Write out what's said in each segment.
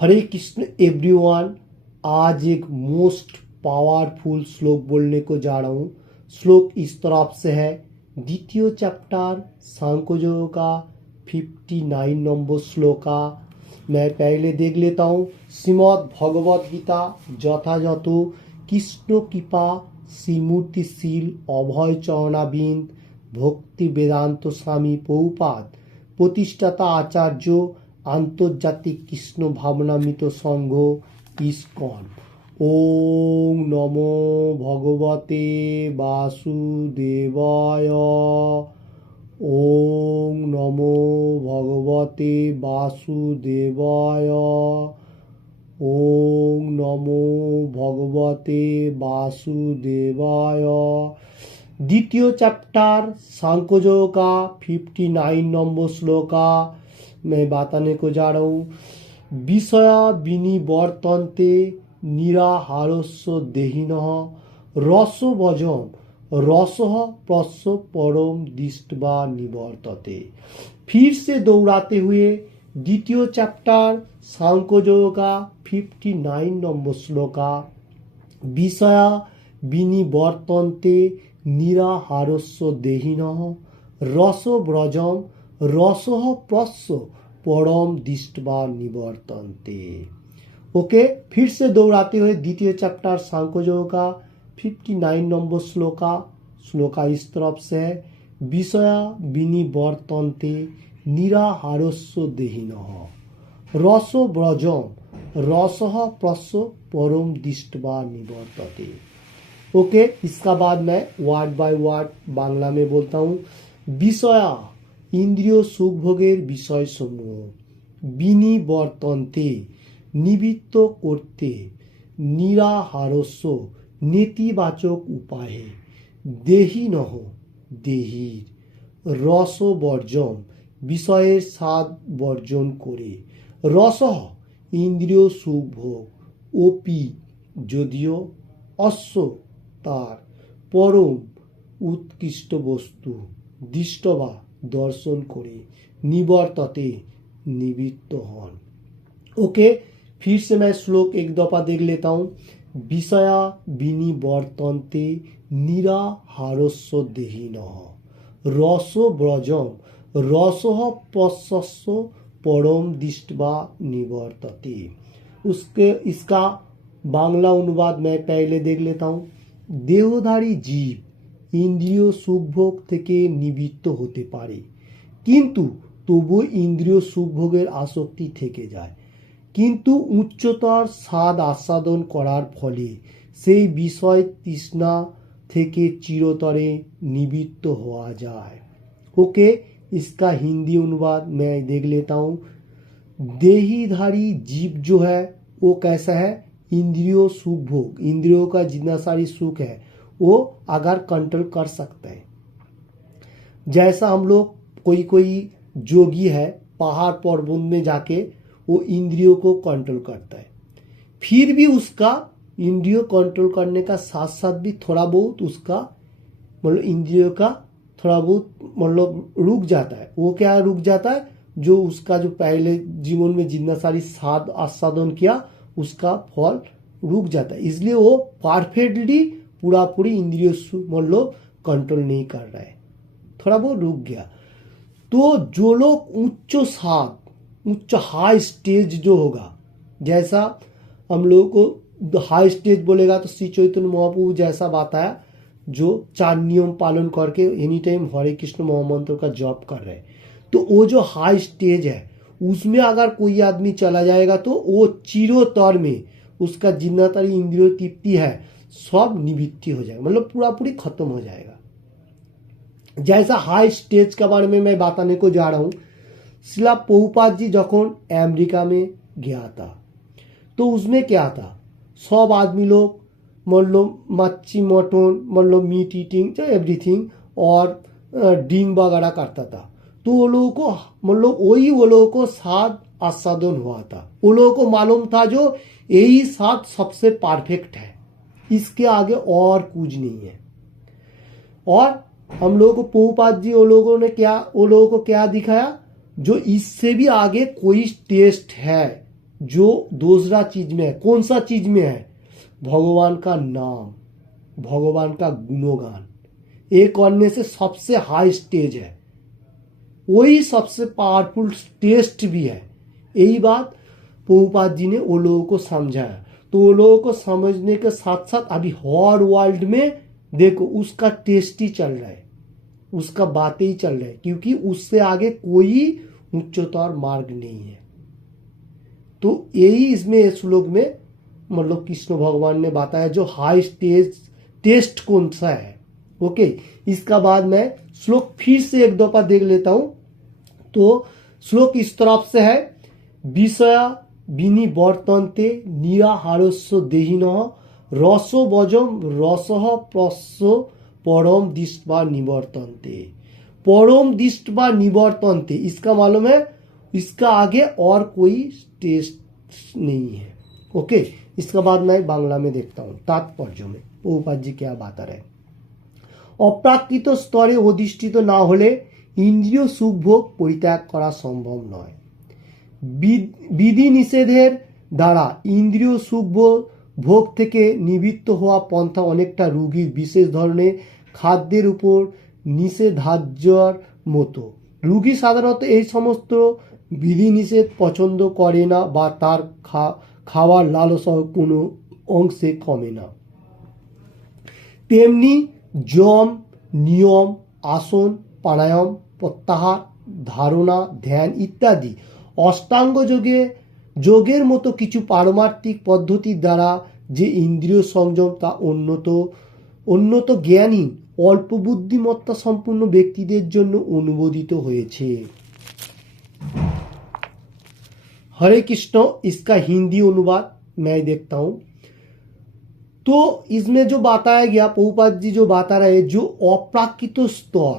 हरे Krishna everyone. आज एक most powerful श्लोक बोलने को जा रहा हूँ। श्लोक इस तरफ से है, द्वितीय चैप्टर सांख्ययोग का 59 नंबर श्लोका। मैं पहले देख लेता हूँ। श्रीमद् भगवद गीता যথাযথ কৃষ্ণ কৃপা শ্রীমূর্তিশীল অভয় চরণাবিন্দ ভক্তি বেদান্ত স্বামী প্রভুপাদ প্রতিষ্ঠাতা আচার্য আন্তর্জাতিক কৃষ্ণ ভাবনামৃত সংঘ ইসকন। ওং নমো ভগবতে বাসুদেবায়। ওং নমো ভগবতে বাসুদেবায়। ওং নমো ভগবতে বাসুদেবায়। द्वितीय चैप्टर सांख्ययोग का 59 नंबर श्लोका मैं बताने को जा रहा हूँ। विषय विनिवर्तन्ते निराहारस्य देहिनः रसो भजम रसः प्रस्य परम दृष्ट्वा निवर्तते। फिर से दोहराते हुए द्वितीय चैप्टर सांख्ययोग का 59 नंबर श्लोका। विषय विनिवर्तन्ते निराहारस्य देहिनः रसो व्रजम रसः प्रस्य परम दृष्ट्वा निवर्तन्ते। ओके, फिर से दोहराते हुए द्वितीय चैप्टर सांख्ययोग का 59 नंबर श्लोका इस तरफ से है। विषय विनिवर्तन्ते निराहारस्य देहिनः रसो व्रजम रसः प्रस्य परम दृष्ट्वा निवर्तते। ओके, इसका बाद मैं वार्ड बाय वार्ड बांग्ला में बोलता हूँ। विषय इंद्रिय सुख भोगेर विषय समूह विनिवर्तन्ते निवृत्त करते निराहारस्य नेतिवाचक उपाये देहिनः देहीर रस बर्जम विषयेर स्वाद बर्जन करे रसः इंद्रिय सुख भोग ओपि যদিও অশ্ব তার পরম उत्कृष्ट वस्तु दृष्टवा दर्शन करे निवर्तते निवृत्त हन। ओके, फिर से मैं श्लोक एक दफा देख लेता हूँ। विषया विनिवर्तन्ते निराहारस्य देहिनः रसो व्रजम रसः प्रस्य परम दृष्ट्वा निवर्तते। उसके इसका बांग्ला अनुवाद मैं पहले देख लेता हूँ। देहधारी जीव इंद्रिय सुखभोग থেকে নিবৃত্ত হতে পারে, কিন্তু তবু ইন্দ্রিয় সুখভোগের আসক্তি থেকে যায়। কিন্তু উচ্চতর স্বাদ আস্বাদন করার ফলে সেই বিষয় তৃষ্ণা থেকে চিরতরে নিবৃত্ত হওয়া যায়। ओके, इसका हिंदी अनुवाद मैं देख लेता हूँ। देहीधारी जीव जो है वो कैसा है? इंद्रियों सुख भोग, इंद्रियों का जितना सारी सुख है वो अगर कंट्रोल कर सकते हैं। जैसा हम लोग कोई जोगी है पहाड़ पर्वत में जाके वो इंद्रियों को कंट्रोल करता है, फिर भी उसका इंद्रियों कंट्रोल करने का साथ साथ भी थोड़ा बहुत उसका मतलब इंद्रियों का थोड़ा बहुत मतलब रुक जाता है। वो क्या रुक जाता है? जो उसका जो पहले जीवन में जितना सारी स्वाद आस्वादन किया उसका फल रुक जाता है। इसलिए वो परफेक्टली पूरी इंद्रियों मतलब कंट्रोल नहीं कर रहा है, थोड़ा बहुत रुक गया। तो जो लोग उच्च स्वाद उच्च हाई स्टेज जो होगा, जैसा हम लोगों को हाई स्टेज बोलेगा तो श्री चैतन्य महाप्रभु जैसा बताया जो 4 नियम पालन करके एनी टाइम हरे कृष्ण महामंत्र का जप कर रहे हैं, तो वो जो हाई स्टेज है उसमें अगर कोई आदमी चला जाएगा तो वो चिरोतर में उसका जितना तारी इंद्रिय तृप्ति है सब निवृत्ति हो जाएगा, मतलब पूरी खत्म हो जाएगा। जैसा हाई स्टेज के बारे में मैं बताने को जा रहा हूँ। शिला प्रभुपाद जी जखन अमेरिका में गया था तो उसमें क्या था, सब आदमी लोग मतलब मच्छी मटन मतलब मीट ईटिंग एवरीथिंग और ड्रिंक वगैरह करता था। तो वो लोगों को मतलब वो लोगों को स्वाद आस्वादन हुआ था। वो लोगों को मालूम था जो यही स्वाद सबसे परफेक्ट है, इसके आगे और कुछ नहीं है। और हम लोगों को प्रभुपाद जी वो लोगों को क्या दिखाया, जो इससे भी आगे कोई टेस्ट है जो दूसरा चीज में है, कौन सा चीज में है? भगवान का नाम, भगवान का गुणगान। ये करने से सबसे हाई स्टेज है, वही सबसे पावरफुल टेस्ट भी है। यही बात प्रभुपाद जी ने वो लोगों को समझाया। तो वो लोगों को समझने के साथ साथ अभी हर वर्ल्ड में देखो उसका टेस्ट ही चल रहा है, उसका बातें ही चल रहा है, क्योंकि उससे आगे कोई उच्चतर मार्ग नहीं है। तो यही इसमें श्लोक में मतलब कृष्ण भगवान ने बताया जो हाई स्टेज टेस्ट कौन सा है। ओके, इसका बाद मैं श्लोक फिर से एक दफा देख लेता हूं। तो श्लोक इस तरफ से है, विषया विनिवर्तन्ते निराहारस्य देहिनः रसो वजम रसः प्रसो परम दृष्ट्वा निवर्तन्ते। परम दृष्ट्वा निवर्तन्ते इसका मालूम है इसका आगे और कोई टेस्ट नहीं है। ओके, इसका बाद मैं बांग्ला में देखता हूँ तात्पर्य में प्रभुपाद जी क्या बता रहे। অপ্রাকৃত স্তরে অধিষ্ঠিত না হলে ইন্দ্রিয় সুখভোগ পরিত্যাগ করা সম্ভব নয়। বিধি নিষেধের দ্বারা ইন্দ্রিয় সুখ ভোগ থেকে নিবৃত্ত হওয়া পন্থা অনেকটা রোগীর বিশেষ ধরনের খাদ্যের উপর নিষেধাজ্ঞার মতো। রোগী সাধারণত এই সমস্ত বিধি নিষেধ পছন্দ করে না বা তার খাওয়ার লালসা কোনো অংশে কমে না। তেমনি যম নিয়ম আসন প্রাণায়াম প্রত্যাহার ধারণা ধ্যান ইত্যাদি অষ্টাঙ্গ যোগের মতো কিছু পারমার্থিক পদ্ধতির দ্বারা যে ইন্দ্রিয় সংযম তা উন্নত জ্ঞানহীন অল্প বুদ্ধিমত্তা সম্পন্ন ব্যক্তিদের জন্য অনুমোদিত হয়েছে। हरे कृष्ण, इसका हिंदी अनुवाद मैं देखता हूं। तो इसमें जो बताया गया प्रभुपाद जी जो बता रहे जो अप्राकृत स्तर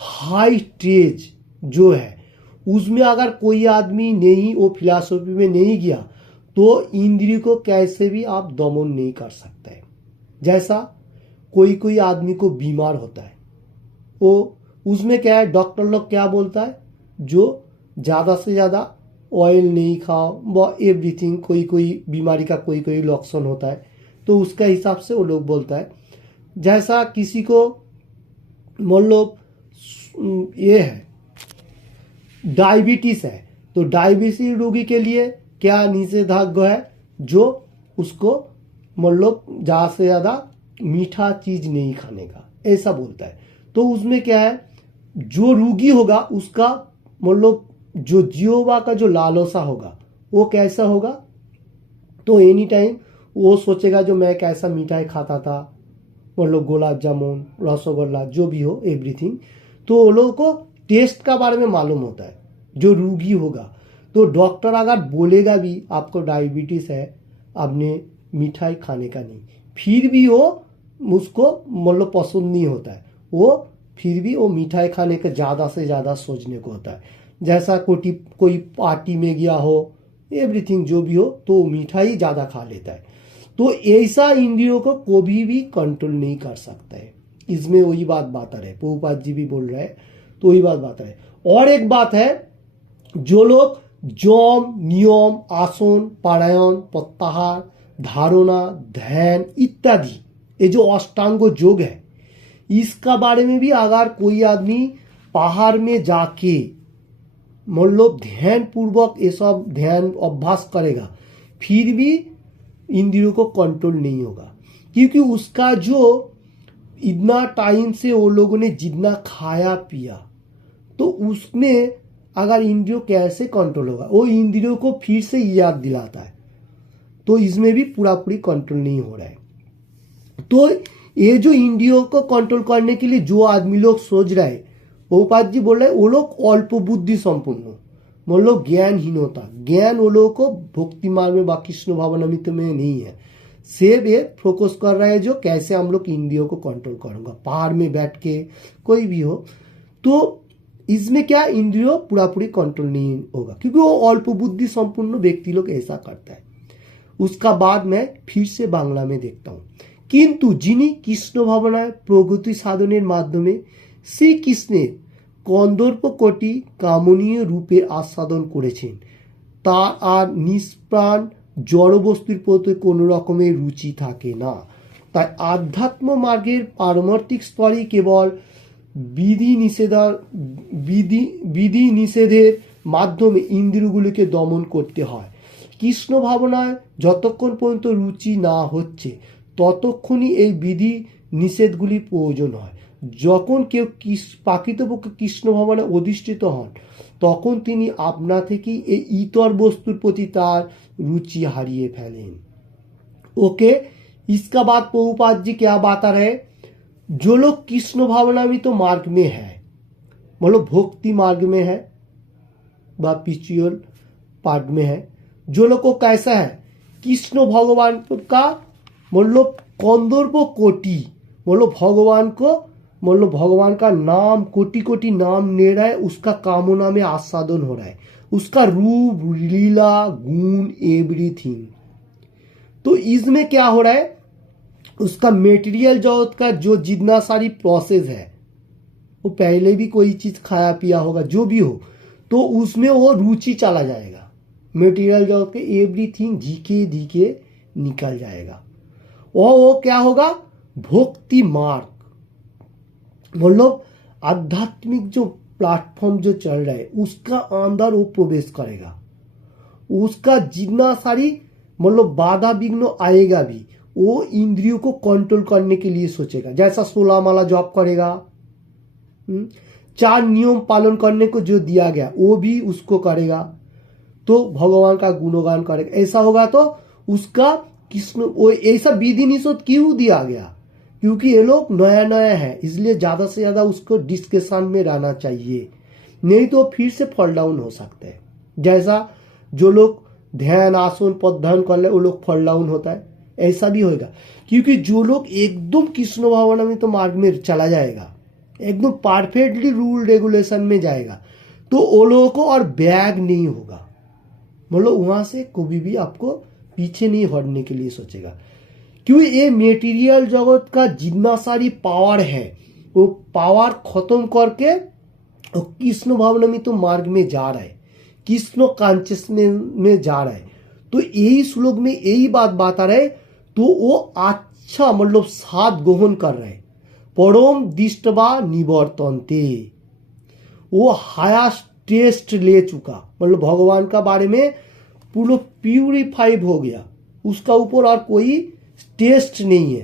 हाई स्टेज जो है उसमें अगर कोई आदमी नहीं वो फिलॉसफी में नहीं गया तो इंद्रिय को कैसे भी आप दमन नहीं कर सकते। जैसा कोई आदमी को बीमार होता है वो उसमें क्या है डॉक्टर लोग क्या बोलता है जो ज़्यादा से ज़्यादा ऑयल नहीं खाओ व एवरीथिंग। कोई बीमारी का कोई लक्षण होता है तो उसका हिसाब से वो लोग बोलता है। जैसा किसी को मान लो ये है डायबिटीज है तो डायबिटीज रोगी के लिए क्या निषेधाज्ञा है जो उसको मान लो ज़्यादा से ज़्यादा मीठा चीज नहीं खाने का ऐसा बोलता है। तो उसमें क्या है जो रोगी होगा उसका मान लो जो जियोबा का जो लालसा होगा वो कैसा होगा तो एनी टाइम वो सोचेगा जो मैं कैसा मिठाई खाता था मतलब गुलाब जामुन रसगुल्ला जो भी हो एवरीथिंग। तो वो लोगों को टेस्ट का बारे में मालूम होता है। जो रोगी होगा तो डॉक्टर अगर बोलेगा भी आपको डायबिटीज है आपने मिठाई खाने का नहीं फिर भी वो उसको मतलब पसंद नहीं होता है वो फिर भी वो मिठाई खाने का ज़्यादा से ज़्यादा सोचने को होता है। जैसा कोई पार्टी में गया हो एवरीथिंग जो भी हो तो मिठाई ज़्यादा खा लेता है। तो ऐसा इंद्रियों को कभी भी कंट्रोल नहीं कर सकता है। इसमें वही बात बता रहे प्रभुपाद जी भी बोल रहे हैं तो वही बात बता रहे। और एक बात है जो लोग जम नियम आसन प्राणायाम प्रत्याहार धारणा ध्यान इत्यादि ये जो अष्टांग योग है इसका बारे में भी अगर कोई आदमी पहाड़ में जाके मतलब ध्यान पूर्वक ये सब ध्यान अभ्यास करेगा फिर भी इंद्रियों को कंट्रोल नहीं होगा क्योंकि उसका जो इतना टाइम से वो लोगों ने जितना खाया पिया तो उसमें अगर इंद्रियों कैसे कंट्रोल होगा वो इंद्रियों को फिर से याद दिलाता है। तो इसमें भी पूरी कंट्रोल नहीं हो रहा है। तो ये जो इंद्रियों को कंट्रोल करने के लिए जो आदमी लोग सोच रहे हैं प्रभुपाद जी बोल रहे वो लोग अल्प बुद्धि संपन्न मतलब ज्ञानहीनता ज्ञान वो लोगों को भक्ति मार्ग में व कृष्ण भावनामृत में नहीं है। सिर्फ ये फोकस कर रहा है जो कैसे हम लोग इंद्रियों को कंट्रोल करूंगा पहाड़ में बैठ के कोई भी हो। तो इसमें क्या इंद्रियों पूरी कंट्रोल नहीं होगा क्योंकि वो अल्प बुद्धि संपन्न व्यक्ति लोग ऐसा करता है। उसका बाद मैं फिर से बांग्ला में देखता हूँ। किंतु जिन्हीं कृष्ण भावनाয় প্রগতি সাধনের মাধ্যমে শ্রীকৃষ্ণের কন্দর্প কোটি কামনীয় রূপের আস্বাদন করেছেন তার আর নিষ্প্রাণ জড়বস্তুর প্রতি কোনো রকমের রুচি থাকে না। তাই আধ্যাত্ম মার্গের পারমার্থিক স্তরেই কেবল বিধি নিষেধের মাধ্যমে ইন্দ্রিয়গুলিকে দমন করতে হয়। কৃষ্ণ ভাবনায় যতক্ষণ পর্যন্ত রুচি না হচ্ছে ততক্ষণই এই বিধি নিষেধগুলি প্রয়োজন হয়। যখন কেউ প্রকৃতপক্ষে কৃষ্ণ ভাবনায় অধিষ্ঠিত হন তখন তিনি আপনা থেকেই এই ইতর বস্তুর প্রতি তার रुचि हारिए फैलें। ओके, इसका बाद प्रभुपाद जी क्या बता रहे, जो लोग कृष्ण भावनामित तो मार्ग में है, मतलब भक्ति मार्ग में है व स्पिरिचुअल पार्ट में है, जो लोग को कैसा है कृष्ण भगवान का मतलब कंदर्प कोटि, मतलब भगवान को मतलब भगवान का नाम कोटि कोटि नाम ले रहा है, उसका कामना में आस्वादन हो रहा है, उसका रूप लीला गुण एवरीथिंग। तो इसमें क्या हो रहा है, उसका मेटेरियल जगत का जो जितना सारी प्रोसेस है, वो पहले भी कोई चीज खाया पिया होगा जो भी हो, तो उसमें वो रुचि चला जाएगा, मेटेरियल जगत के एवरीथिंग धीके धीके निकल जाएगा। और वो क्या होगा, भक्ति मार्ग मतलब आध्यात्मिक जो प्लेटफॉर्म जो चल रहा है उसका अंदर वो प्रवेश करेगा, उसका जितना सारी मतलब बाधा विघ्न आएगा भी वो इंद्रियों को कंट्रोल करने के लिए सोचेगा। जैसा 16 माला जॉब करेगा, 4 नियम पालन करने को जो दिया गया वो भी उसको करेगा, तो भगवान का गुणगान करेगा। ऐसा होगा तो उसका कृष्ण वो ऐसा विधि निषेध क्यों दिया गया, क्योंकि ये लोग नया नया है, इसलिए ज्यादा से ज्यादा उसको डिस्कशन में रहना चाहिए, नहीं तो फिर से फॉल डाउन हो सकते हैं। जैसा जो लोग ध्यान आसन पद्धन कर ले वो लोग फॉल डाउन होता है, ऐसा भी होगा। क्योंकि जो लोग एकदम कृष्ण भावना में तो मार्ग में चला जाएगा, एकदम परफेक्टली रूल रेगुलेशन में जाएगा, तो वो लोगों को और बैग नहीं होगा, मतलब वहां से कभी भी आपको पीछे नहीं हटने के लिए सोचेगा। क्योंकि ये मेटीरियल जगत का जितना सारी पावर है वो पावर खत्म करके कृष्ण भावनामित तो मार्ग में जा रहा है, कृष्ण कॉन्शियसनेस में जा रहा है। तो यही श्लोक में यही बात बता रहे, तो वो अच्छा मतलब साथ ग्रहण कर रहे, परम दृष्टवा निवर्तन्ते, वो हाईएस्ट टेस्ट ले चुका, मतलब भगवान का बारे में पूरा प्यूरिफाइड हो गया, उसका ऊपर और कोई टेस्ट नहीं है,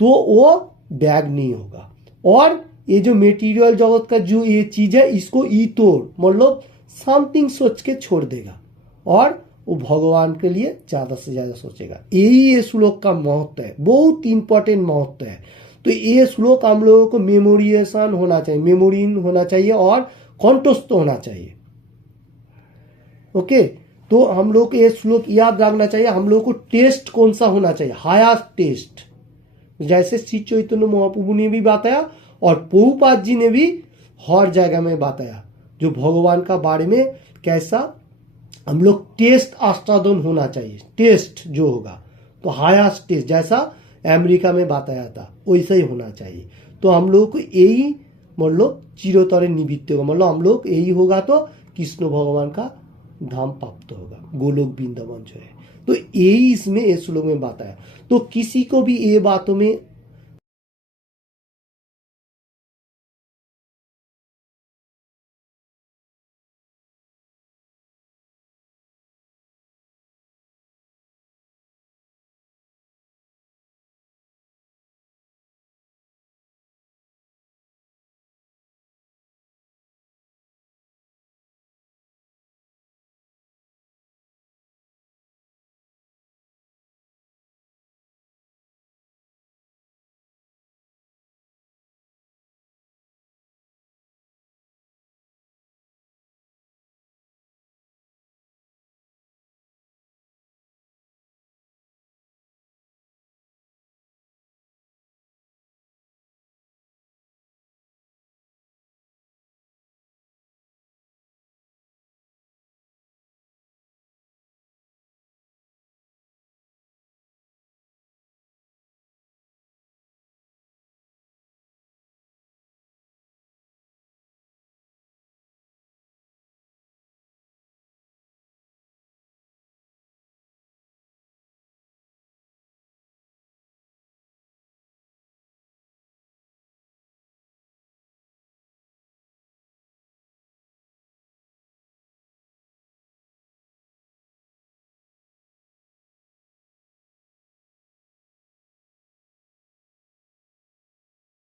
तो वो बैग नहीं होगा। और ये जो मेटीरियल जगत का जो ये चीज है इसको ईतोर मतलब समथिंग सोच के छोड़ देगा और वो भगवान के लिए ज्यादा से ज्यादा सोचेगा। यही ये श्लोक का महत्व है, बहुत इंपॉर्टेंट महत्व है। तो ये श्लोक हम लोगों को मेमोरिएशन होना चाहिए, मेमोरी होना चाहिए और कंठस्थ होना चाहिए। ओके, तो हम लोग को ये श्लोक याद रखना चाहिए। हम लोग को टेस्ट कौन सा होना चाहिए, हाईएस्ट टेस्ट, जैसे श्री चैतन्य महाप्रभु ने भी बताया और प्रभुपाद जी ने भी हर जगह में बताया, जो भगवान का बारे में कैसा हम लोग टेस्ट आस्वादन होना चाहिए। टेस्ट जो होगा तो हाईएस्ट टेस्ट जैसा अमेरिका में बताया था वैसा ही होना चाहिए। तो हम लोग को यही मतलब चिरतरे निवृत्त होगा, मतलब हम लोग यही होगा तो कृष्ण भगवान का धाम प्राप्त होगा, गोलोक वृंदावन जो है। तो यही इसमें इस श्लोक में बताया। तो किसी को भी ये बातों में